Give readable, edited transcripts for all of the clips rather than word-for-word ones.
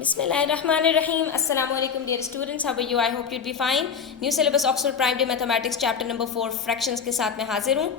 Bismillahirrahmanirrahim. Assalamu alaikum dear students. How are you? I hope you'd be fine. New syllabus Oxford Primary Mathematics chapter number 4 fractions के साथ मैं हाजिर हूँ.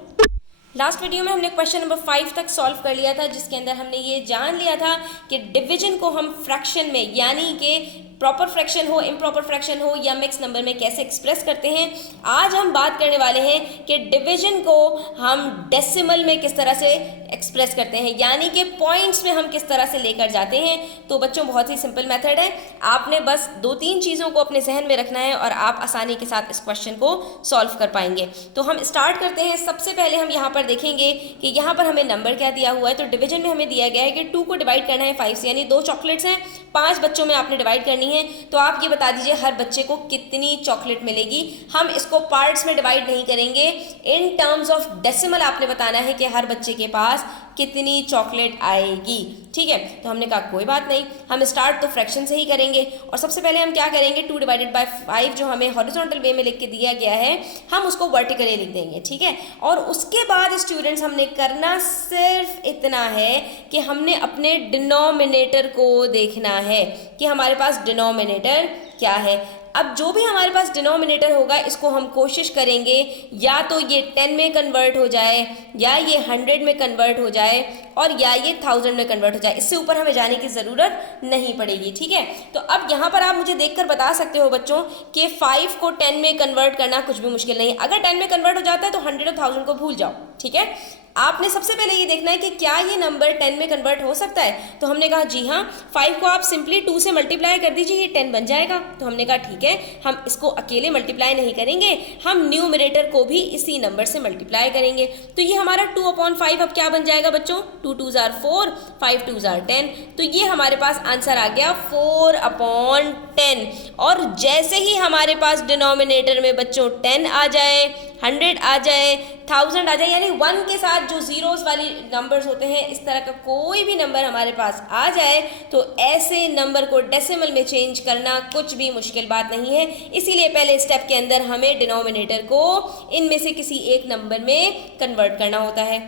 Last video में हमने question number 5 तक solve कर लिया था, जिसके अंदर हमने ये जान लिया था कि डिवीजन को हम फ्रैक्शन में यानी कि प्रॉपर फ्रैक्शन हो, इम्प्रॉपर फ्रैक्शन हो या मिक्स नंबर में कैसे एक्सप्रेस करते हैं. आज हम बात करने वाले हैं कि डिवीजन को हम डेसिमल में किस तरह से एक्सप्रेस करते हैं, यानी कि पॉइंट्स में हम किस तरह से लेकर जाते हैं. तो बच्चों बहुत ही सिंपल मेथड है, आपने बस 2-3 चीज़ों को अपने जहन में रखना है और आप आसानी के साथ इस क्वेश्चन को सॉल्व कर पाएंगे. तो हम स्टार्ट करते हैं. सबसे पहले हम यहाँ पर देखेंगे कि यहाँ पर हमें नंबर क्या दिया हुआ है. तो डिवीजन में हमें दिया गया है कि 2 को डिवाइड करना है 5 से, यानी 2 चॉकलेट्स हैं, 5 बच्चों में आपने डिवाइड करनी है. तो आप ये बता दीजिए हर बच्चे को कितनी चॉकलेट मिलेगी. हम इसको पार्ट्स में डिवाइड नहीं करेंगे, इन टर्म्स ऑफ डेसिमल आपने बताना है कि हर बच्चे के पास कितनी चॉकलेट आएगी. ठीक है, तो हमने कहा कोई बात नहीं, हम स्टार्ट तो फ्रैक्शन से ही करेंगे. और सबसे पहले हम क्या करेंगे, 2 डिवाइडेड बाय 5 जो हमें हॉरिजॉन्टल वे में लिख के दिया गया है, हम उसको वर्टिकली लिख देंगे. ठीक है, और उसके बाद स्टूडेंट्स हमने करना सिर्फ इतना है कि हमने अपने डिनोमिनेटर को देखना है कि हमारे पास डिनोमिनेटर क्या है. अब जो भी हमारे पास डिनोमिनेटर होगा इसको हम कोशिश करेंगे या तो ये 10 में कन्वर्ट हो जाए, या ये 100 में कन्वर्ट हो जाए, और या ये 1000 में कन्वर्ट हो जाए. इससे ऊपर हमें जाने की ज़रूरत नहीं पड़ेगी. ठीक है, तो अब यहाँ पर आप मुझे देखकर बता सकते हो बच्चों कि 5 को 10 में कन्वर्ट करना कुछ भी मुश्किल नहीं. अगर 10 में कन्वर्ट हो जाता है तो 100 और 1000 को भूल जाओ. ठीक है, आपने सबसे पहले ये देखना है कि क्या ये नंबर 10 में कन्वर्ट हो सकता है. तो हमने कहा जी हाँ, 5 को आप सिंपली 2 से मल्टीप्लाई कर दीजिए, ये 10 बन जाएगा. तो हमने कहा ठीक है, हम इसको अकेले मल्टीप्लाई नहीं करेंगे, हम न्यूमरेटर को भी इसी नंबर से मल्टीप्लाई करेंगे. तो ये हमारा 2/5 अब क्या बन जाएगा बच्चों, 2 2s are 4, 5 2s are 10. तो ये हमारे पास आंसर आ गया 4/10. और जैसे ही हमारे पास डिनोमिनेटर में बच्चों 10 आ जाए, 100 आ जाए, 1000 आ जाए, यानी 1 के साथ जो जीरोस वाली नंबर्स होते हैं, इस तरह का कोई भी नंबर हमारे पास आ जाए, तो ऐसे नंबर को डेसिमल में चेंज करना कुछ भी मुश्किल बात नहीं है. इसीलिए पहले स्टेप के अंदर हमें डिनोमिनेटर को इनमें से किसी एक नंबर में कन्वर्ट करना होता है.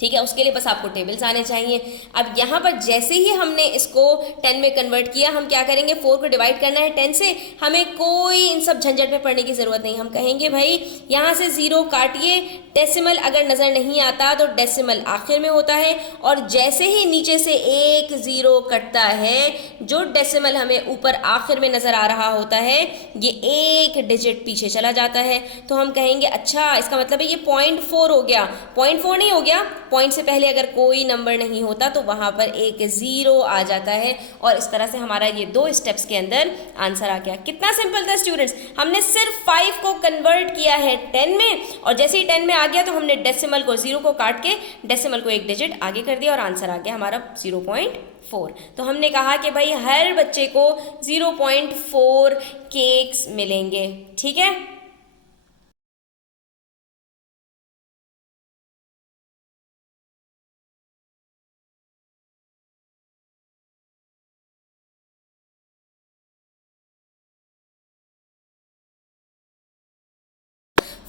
ठीक है, उसके लिए बस आपको टेबल्स आने चाहिए. अब यहाँ पर जैसे ही हमने इसको 10 में कन्वर्ट किया, हम क्या करेंगे, 4 को डिवाइड करना है 10 से, हमें कोई इन सब झंझट में पड़ने की ज़रूरत नहीं. हम कहेंगे भाई यहाँ से 0 काटिए, डेसिमल अगर नज़र नहीं आता तो डेसिमल आखिर में होता है, और जैसे ही नीचे से एक 0 कटता है, जो डेसिमल हमें ऊपर आखिर में नज़र आ रहा होता है, ये एक डिजिट पीछे चला जाता है. तो हम कहेंगे अच्छा, इसका मतलब है ये 0.4 हो गया. 0.4 नहीं हो गया, पॉइंट से पहले अगर कोई नंबर नहीं होता तो वहाँ पर एक 0 आ जाता है. और इस तरह से हमारा ये 2 स्टेप्स के अंदर आंसर आ गया. कितना सिंपल था स्टूडेंट्स, हमने सिर्फ 5 को कन्वर्ट किया है 10 में, और जैसे ही 10 में आ गया तो हमने डेसिमल को 0 को काट के डेसिमल को एक डिजिट आगे कर दिया और आंसर आ गया हमारा 0.4. तो हमने कहा कि भाई हर बच्चे को 0.4 केक्स मिलेंगे. ठीक है,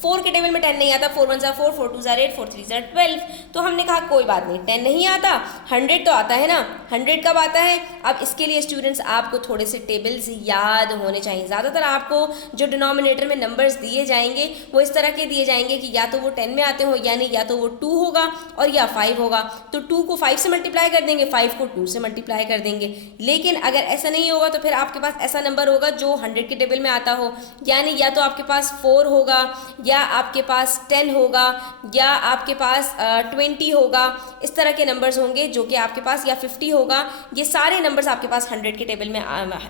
4 के टेबल में 10 नहीं आता, 4 1s are 4, 4 2s are 8, 4 3s are 12. तो हमने कहा कोई बात नहीं, 10 नहीं आता, 100 तो आता है ना. 100 कब आता है, अब इसके लिए स्टूडेंट्स आपको थोड़े से टेबल्स याद होने चाहिए. ज़्यादातर आपको जो डिनोमिनेटर में नंबर्स दिए जाएंगे वो इस तरह के दिए जाएंगे कि या तो वो 10 में आते हो, यानी या तो वो 2 होगा और या 5 होगा. तो 2 को 5 से मल्टीप्लाई कर देंगे, 5 को 2 से मल्टीप्लाई कर देंगे. लेकिन अगर ऐसा नहीं होगा तो फिर आपके पास ऐसा नंबर होगा जो 100 के टेबल में आता हो, यानी या तो आपके पास 4 होगा, या आपके पास 10 होगा, या आपके पास 20 होगा. इस तरह के नंबर्स होंगे जो कि आपके पास, या 50 होगा. ये सारे नंबर्स आपके पास 100 के टेबल में,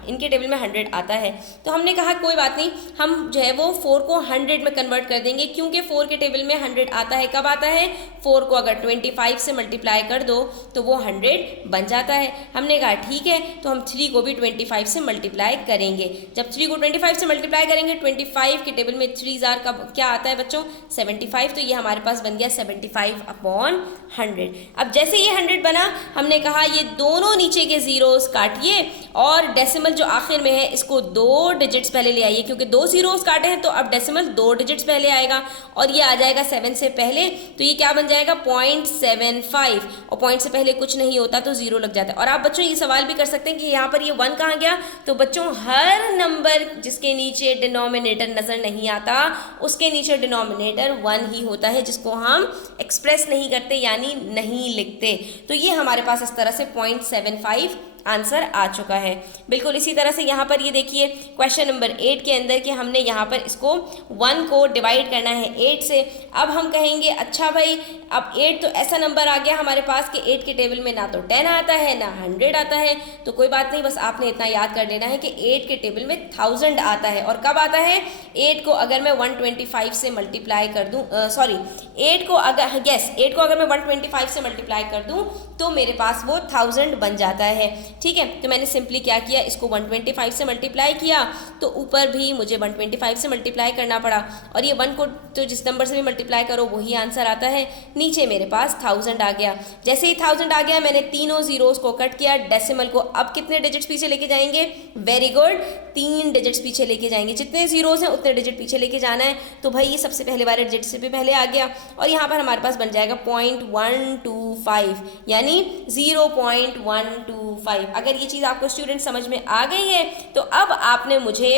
इनके टेबल में 100 आता है. तो हमने कहा कोई बात नहीं, हम जो है वो 4 को 100 में कन्वर्ट कर देंगे, क्योंकि 4 के टेबल में 100 आता है. कब आता है, 4 को अगर 25 से मल्टीप्लाई कर दो तो वो 100 बन जाता है. हमने कहा ठीक है, तो हम 3 को भी 25 से मल्टीप्लाई करेंगे. जब 3 को 25 से मल्टीप्लाई करेंगे, 25 के टेबल में 3s are का क्या आता है बच्चों 75, तो ये हमारे पास बन गया 75/100। अब जैसे ये 100 बना, हमने कहा ये दोनों नीचे के जीरोस काटिए और डेसिमल जो आखिर में है इसको 2 डिजिट्स पहले ले आइए, क्योंकि 2 जीरोस काटे हैं तो अब डेसिमल 2 डिजिट्स पहले आएगा और ये आ जाएगा 7 से पहले, तो ये क्या बन जाएगा 0.75, और पॉइंट से पहले कुछ नहीं होता तो जीरो लग जाता है। और आप बच्चों ये सवाल भी कर सकते हैं कि यहाँ पर ये 1 कहाँ गया, तो बच्चों हर नंबर जिसके नीचे डिनोमिनेटर नजर नहीं आता उसके नीचे डिनोमिनेटर 1 ही होता है, जिसको हम एक्सप्रेस नहीं करते यानी नहीं लिखते। तो ये हमारे पास इस तरह से 0.75 आंसर आ चुका है। बिल्कुल इसी तरह से यहाँ पर ये देखिए क्वेश्चन नंबर 8 के अंदर कि हमने यहाँ पर इसको 1 को डिवाइड करना है 8 से। अब हम कहेंगे अच्छा भाई अब 8 तो ऐसा नंबर आ गया हमारे पास कि 8 के टेबल में ना तो 10 आता है ना 100 आता है, तो कोई बात नहीं, बस आपने इतना याद कर लेना है कि 8 के टेबल में 1000 आता है। और कब आता है, 8 को अगर मैं 125 से मल्टीप्लाई कर दूँ, 8 को अगर मैं 125 से मल्टीप्लाई कर दूँ तो मेरे पास वो 1000 बन जाता है। ठीक है, तो मैंने सिंपली क्या किया, इसको 125 से मल्टीप्लाई किया तो ऊपर भी मुझे 125 से मल्टीप्लाई करना पड़ा, और ये 1 को तो जिस नंबर से भी मल्टीप्लाई करो वही आंसर आता है। नीचे मेरे पास 1000 आ गया। जैसे ही 1000 आ गया मैंने तीनों जीरोस को कट किया, डेसिमल को अब कितने डिजिट्स पीछे लेके जाएंगे, वेरी गुड, 3 डिजिट्स पीछे लेके जाएंगे। जितने जीरोस हैं उतने डिजिट पीछे लेके जाना है, तो भाई ये सबसे पहले वाले डिजिट से भी पहले आ गया और यहाँ पर हमारे पास बन जाएगा 0.125 यानी 0.125। अगर ये चीज़ आपको स्टूडेंट समझ में आ गई है तो अब आपने मुझे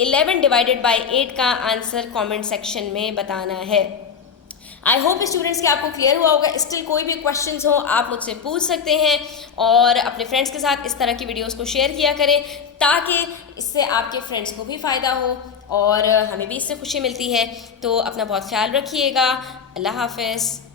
11 डिवाइडेड बाय 8 का आंसर कमेंट सेक्शन में बताना है। आई होप स्टूडेंट्स कि आपको क्लियर हुआ होगा। स्टिल कोई भी क्वेश्चंस हो आप मुझसे पूछ सकते हैं और अपने फ्रेंड्स के साथ इस तरह की वीडियोस को शेयर किया करें ताकि इससे आपके फ्रेंड्स को भी फ़ायदा हो और हमें भी इससे खुशी मिलती है। तो अपना बहुत ख्याल रखिएगा। अल्लाह हाफ़िज़।